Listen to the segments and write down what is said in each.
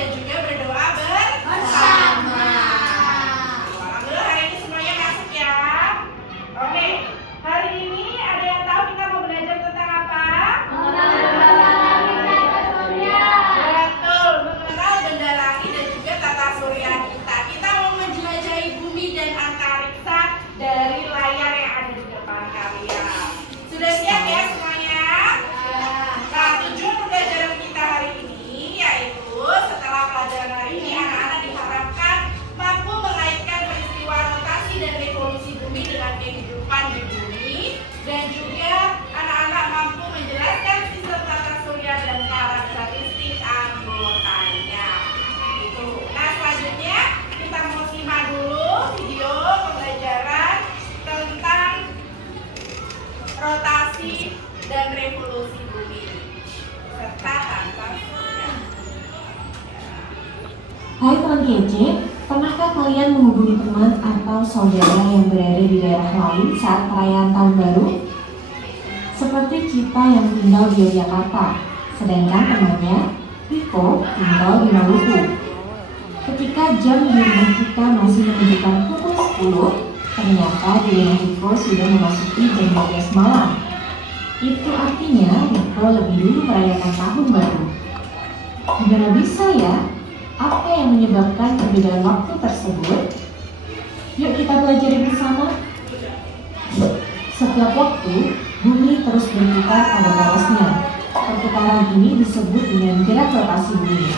dan juga berdoa bersama. Alhamdulillah hari ini semuanya masuk ya. Oke, hari ini ada yang tahu kita mau belajar tentang apa? Betul, mengenal benda langit dan juga tata surya kita. Kita mau menjelajahi bumi dan antariksa dari layar yang ada di depan kalian. Sudah siap ya semuanya? Nah, tujuan pembelajaran kita hari ini yaitu setelah pelajaran hari ini anak-anak diharapkan mampu mengaitkan peristiwa rotasi dan revolusi bumi dengan kehidupan di bumi, dan juga anak-anak mampu menjelaskan sistem tata surya dan karakteristik anggotanya. Gitu. Nah, selanjutnya kita mau simak dulu video pembelajaran tentang rotasi dan revolusi bumi serta tata surya. Hai teman kece, pernahkah kalian menghubungi teman atau saudara yang berada di daerah lain saat perayaan tahun baru? Seperti kita yang tinggal di Yogyakarta, sedangkan temannya, Riko, tinggal di Maluku. Ketika jam di rumah kita masih menunjukkan pukul 10, ternyata di rumah Riko sudah memasuki jam 12 malam. Itu artinya Riko lebih dulu merayakan tahun baru. Gimana bisa ya? Apa yang menyebabkan perbedaan waktu tersebut? Yuk kita pelajari bersama. Setiap waktu, bumi terus berputar pada porosnya. Perputaran ini disebut dengan gerak rotasi bumi.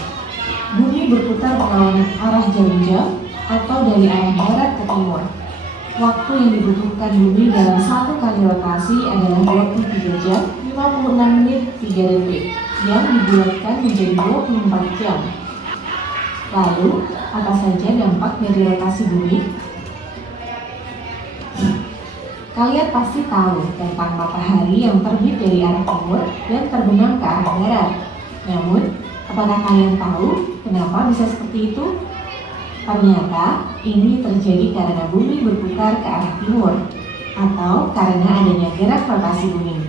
Bumi berputar berlawanan arah jarum jam atau dari arah barat ke timur. Waktu yang dibutuhkan bumi dalam satu kali rotasi adalah 23 jam, 56 menit, 3 detik, yang dibulatkan menjadi 24 jam. Lalu, apa saja dampak dari rotasi bumi? Kalian pasti tahu tentang matahari yang terbit dari arah timur dan terbenam ke arah barat. Namun, apakah kalian tahu kenapa bisa seperti itu? Ternyata, ini terjadi karena bumi berputar ke arah timur, atau karena adanya gerak rotasi bumi.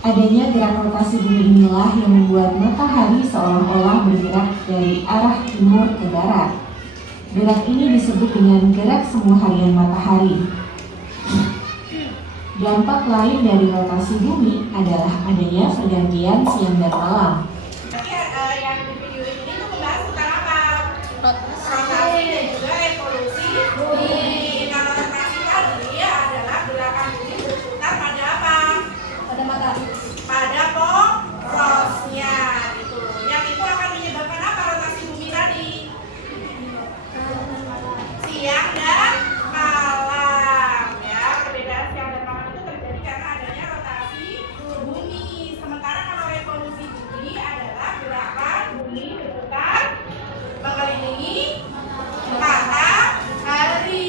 Adanya gerak rotasi bumi inilah yang membuat matahari seolah-olah bergerak dari arah timur ke barat. Gerak ini disebut dengan gerak semu harian matahari. Dampak lain dari rotasi bumi adalah adanya pergantian siang dan malam. Yang di video ini tuh membahas tentang apa? Rotasi dan juga revolusi bumi. Kalau rotasi tadi adalah gerakan bumi berputar pada apa? Pada matahari. Pada porosnya gitu. Yang itu akan menyebabkan apa rotasi bumi tadi? Siang dan malam ya. Perbedaan siang dan malam itu terjadi karena adanya rotasi bumi. Sementara kalau revolusi bumi adalah gerakan bumi berputar mengelilingi matahari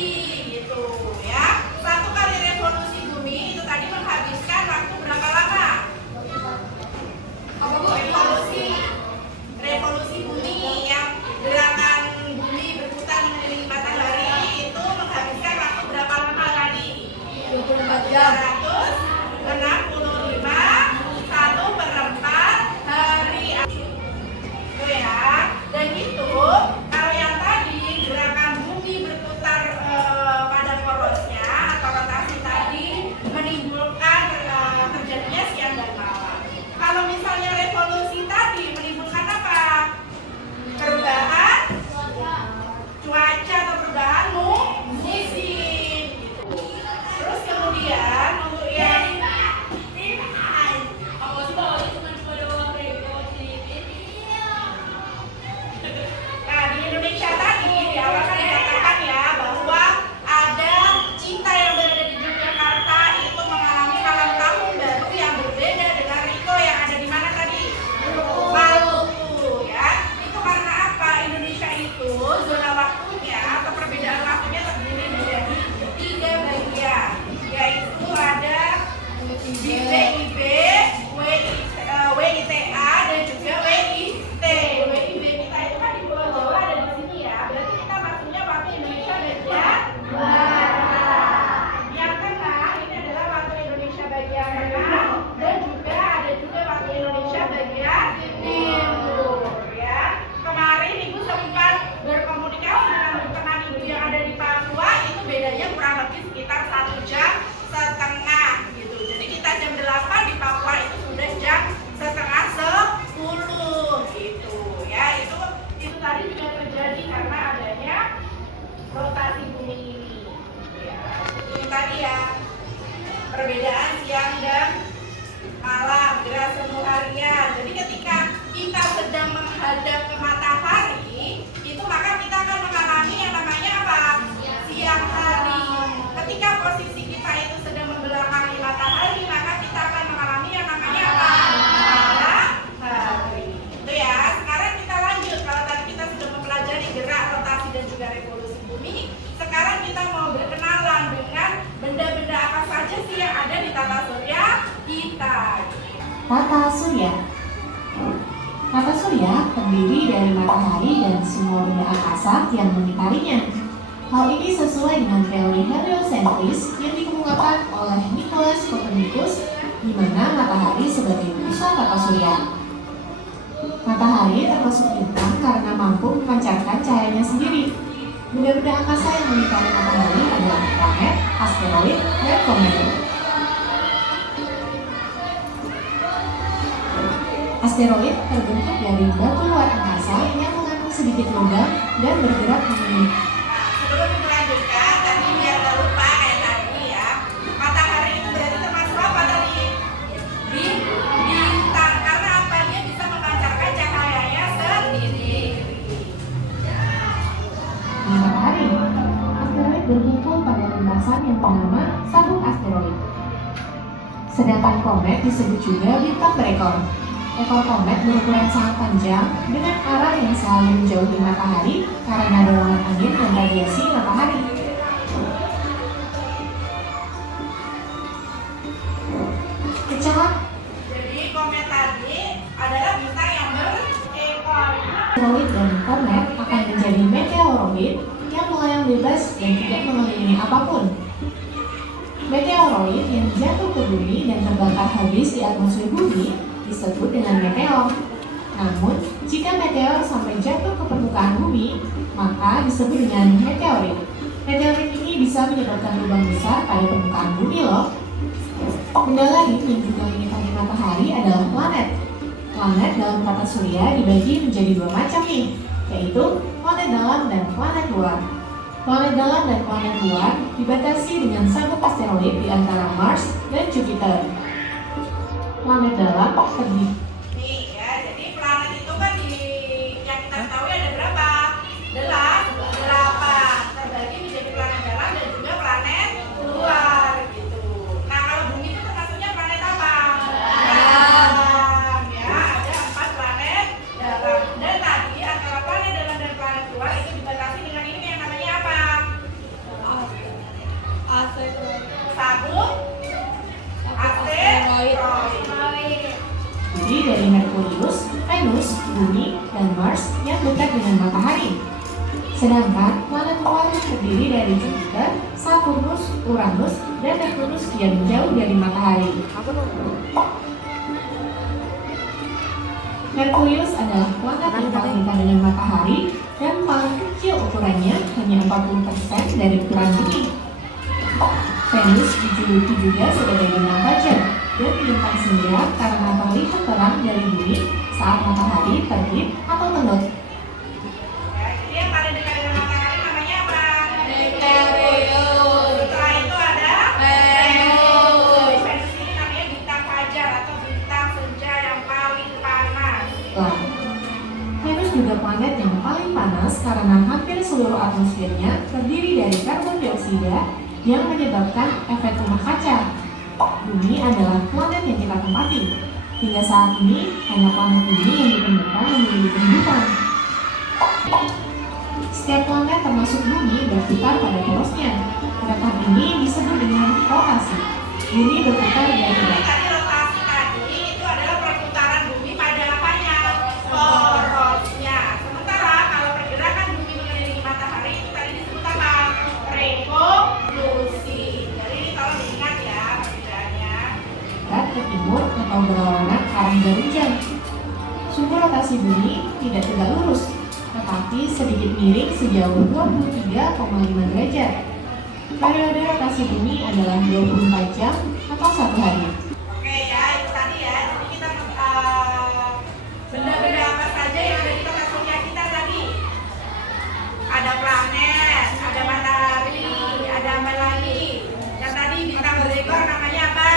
tata surya. Tata surya terdiri dari matahari dan semua benda angkasa yang mengitarinya. Hal ini sesuai dengan teori heliosentris yang dikemukakan oleh Nicolaus Copernicus, di mana matahari sebagai pusat tata surya. Matahari termasuk bintang karena mampu memancarkan cahayanya sendiri. Benda-benda angkasa yang mengitari matahari adalah planet, asteroid, dan komet. Asteroid terbentuk dari batu luar angkasa yang mengandung sedikit logam dan bergerak mengelilingi. Sebelum melanjutkan, tadi biar nggak lupa kayak tadi ya. Matahari itu berarti termasuk apa tadi? Bintang. Karena apa? Dia bisa memancarkan cahayanya sendiri. Di matahari, asteroid berkumpul pada lintasan yang bernama sabuk asteroid. Sedangkan komet disebut juga bintang berekor. Ekor komet berukuran sangat panjang dengan arah yang selalu menjauhi matahari karena dorongan angin dan radiasi matahari. Kecelakaan Jadi komet tadi adalah bintang yang berekor. asteroid dan komet akan menjadi meteoroid yang melayang bebas dan tidak mengelilingi apapun. Meteoroid yang jatuh ke bumi dan terbakar habis di atmosfer bumi disebut dengan meteor. Namun, jika meteor sampai jatuh ke permukaan bumi, maka disebut dengan meteorit. Meteorit ini bisa menyebabkan lubang besar pada permukaan bumi loh. Benda lain yang juga mengitari matahari adalah planet. Planet dalam tata surya dibagi menjadi dua macam nih, yaitu planet dalam dan planet luar. Planet dalam dan planet luar dibatasi dengan sabuk asteroid di antara Mars dan Jupiter. Planet dalam terdiri Nih ya, jadi planet itu kan yang kita ketahui ada berapa? 8. Terbagi menjadi planet dalam dan juga planet luar gitu. Nah, kalau bumi itu termasuknya planet apa? Dalam. Ya, ada 4 planet dalam. Dan tadi antara planet dalam dan planet luar itu dibatasi dengan ini yang namanya apa? Sabuk asteroid. Jadi dari Merkurius, Venus, Bumi, dan Mars yang dekat dengan matahari. Sedangkan planet luar terdiri dari Jupiter, Saturnus, Uranus, dan Neptunus yang jauh dari matahari. Merkurius adalah planet yang paling dekat dengan matahari dan paling kecil ukurannya, hanya 40% dari ukuran bumi. Venus dijuluki juga sebagai bintang fajar dan bintang senja karena terlihat terang dari bumi saat matahari terbit atau tenggelam. Ya, jadi yang paling dekat dengan matahari namanya apa? Merkurius. Setelah itu ada Venus. Venus ini namanya bintang fajar atau bintang senja yang paling panas. Nah, Venus juga planet yang paling panas karena hampir seluruh atmosfernya terdiri dari karbon dioksida yang menyebabkan efek rumah kaca. Bumi adalah planet yang kita tempati. Hingga saat ini, hanya planet Bumi yang ditemukan memiliki kehidupan. Setiap planet termasuk Bumi berputar pada porosnya. Gerakan ini disebut dengan rotasi. Bumi berputar dari Jadi belakang. tadi rotasi tadi itu adalah perputaran bumi pada apanya? Porosnya. Sementara kalau pergerakan bumi mengelilingi matahari itu tadi disebut apa? Revolusi. Jadi ini tolong diingat ya perbedaannya. Ke timur atau berlawanan arah jarum jam. Sumber rotasi bumi tidak tegak lurus, tetapi sedikit miring sejauh 23,5 derajat. Periode rotasi bumi adalah 24 jam atau 1 hari. Oke ya, itu tadi ya. Jadi kita benda-benda apa saja yang ada di tata surya kita tadi? Ada planet, ada matahari, ada apa lagi? Yang tadi bintang berekor namanya apa?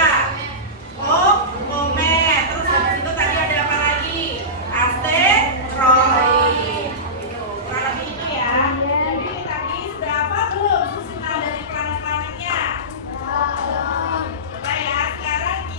Oh, komet. Terus habis itu tadi ada apa lagi? Asteroid. Gitu. Kurang lebih itu ya. Jadi tadi sudah apa belum susunan dari planet-planetnya? Sudah ya. Sekarang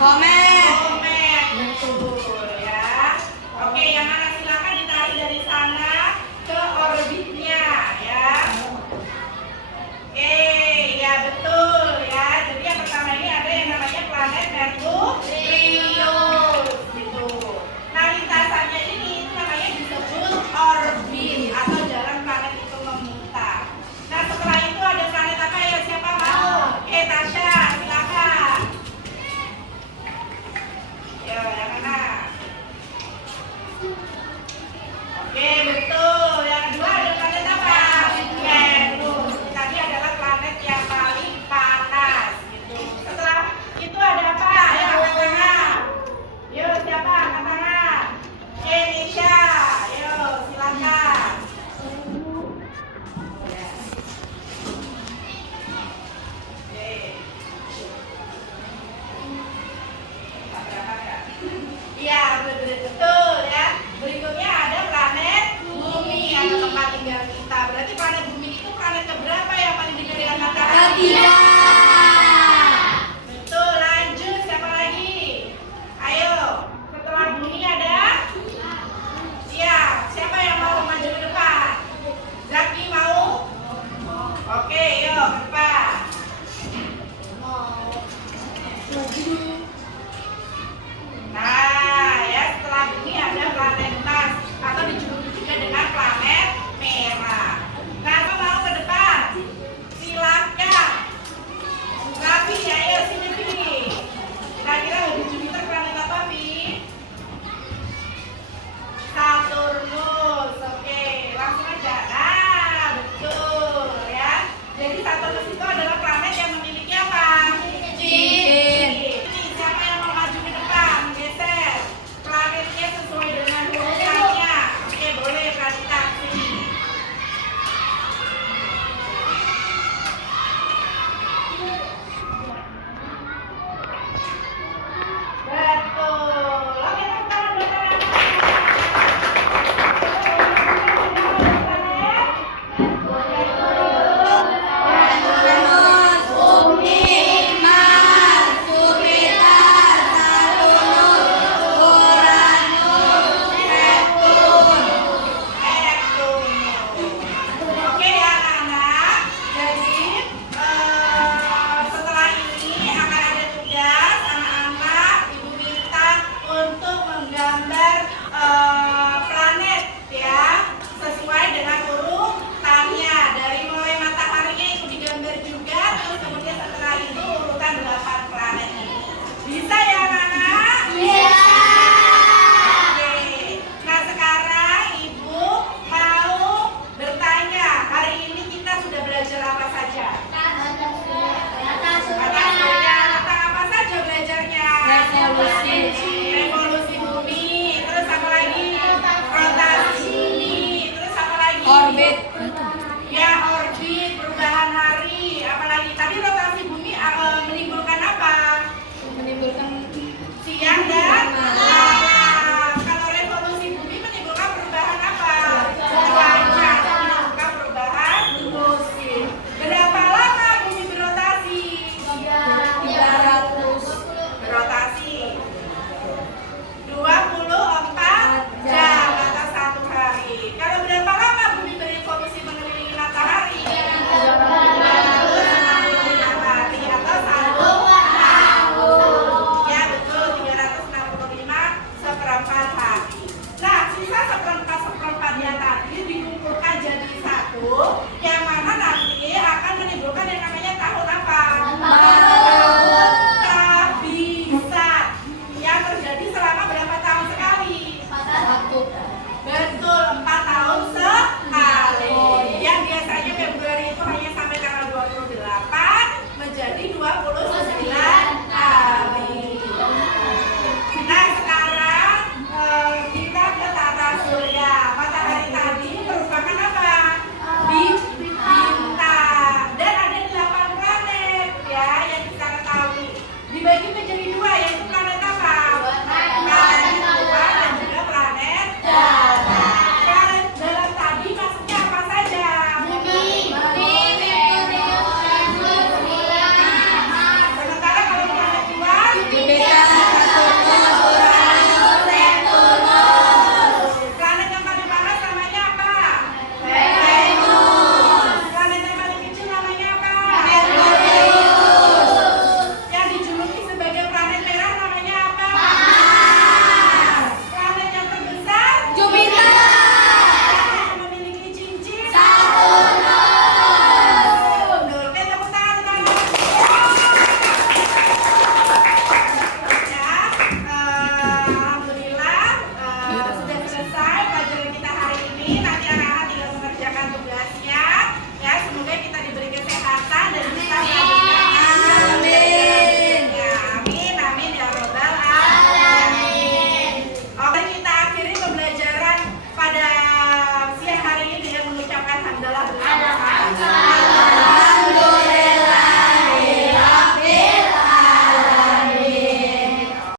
Komet. Komet, betul ya. Oke, yang mana silakan ditarik dari sana ke orbitnya ya. Oke, ya betul ya. Jadi yang pertama ini ada yang namanya planet Merkurius gitu. Nah, lintasannya ini itu namanya disebut orbit atau jalan planet itu memutar. Nah, setelah itu ada planet apa ya? Siapa mau? Tasya, silakan. Ya, yang mana? Oke, betul. Yang kedua ada planet apa? Venus. Tadi adalah planet yang paling panas gitu. Setelah itu ada apa? Ayo angkat tangan. Yuk, siapa angkat tangan? Nisha. Ayo, silakan. Ya. Oke. Iya, betul ya. Berikutnya ada planet Bumi atau tempat tinggal kita. Berarti planet Bumi itu planet keberapa yang paling dekat dengan matahari? Ketiga. Betul, lanjut. Siapa lagi? Ayo, setelah Bumi ada? Iya, siapa yang mau maju ke depan? Zaki mau? Oke, yuk ke depan. Maju.